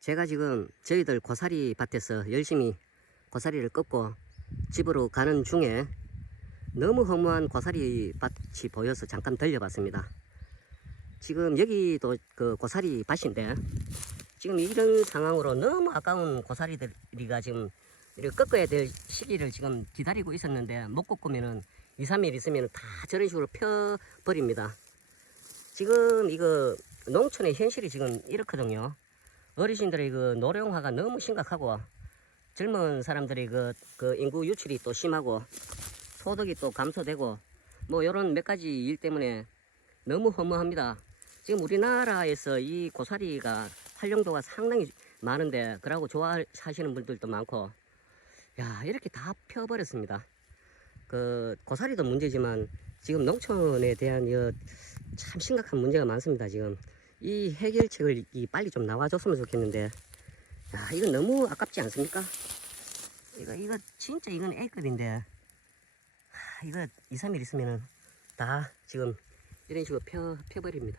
제가 지금 저희들 고사리 밭에서 열심히 고사리를 꺾고 집으로 가는 중에 너무 허무한 고사리 밭이 보여서 잠깐 들려봤습니다. 지금 여기도 그 고사리 밭인데 지금 이런 상황으로 너무 아까운 고사리들이가 지금 이렇게 꺾어야 될 시기를 지금 기다리고 있었는데 못 꺾으면은 2, 3일 있으면 다 저런 식으로 펴버립니다. 지금 이거 농촌의 현실이 지금 이렇거든요. 어르신들의 그 노령화가 너무 심각하고 젊은 사람들의 그, 그 인구 유출이 또 심하고 소득이 또 감소되고 뭐 이런 몇 가지 일 때문에 너무 허무합니다. 지금 우리나라에서 이 고사리가 활용도가 상당히 많은데 그러고 좋아하시는 분들도 많고 야 이렇게 다 펴버렸습니다. 그 고사리도 문제지만 지금 농촌에 대한 이참 심각한 문제가 많습니다. 지금 이 해결책을 이 빨리 좀 나와줬으면 좋겠는데 야 이건 너무 아깝지 않습니까? 이거 이거 진짜 이건 A급인데 하, 이거 2, 3일 있으면은 다 지금 이런 식으로 펴 펴버립니다.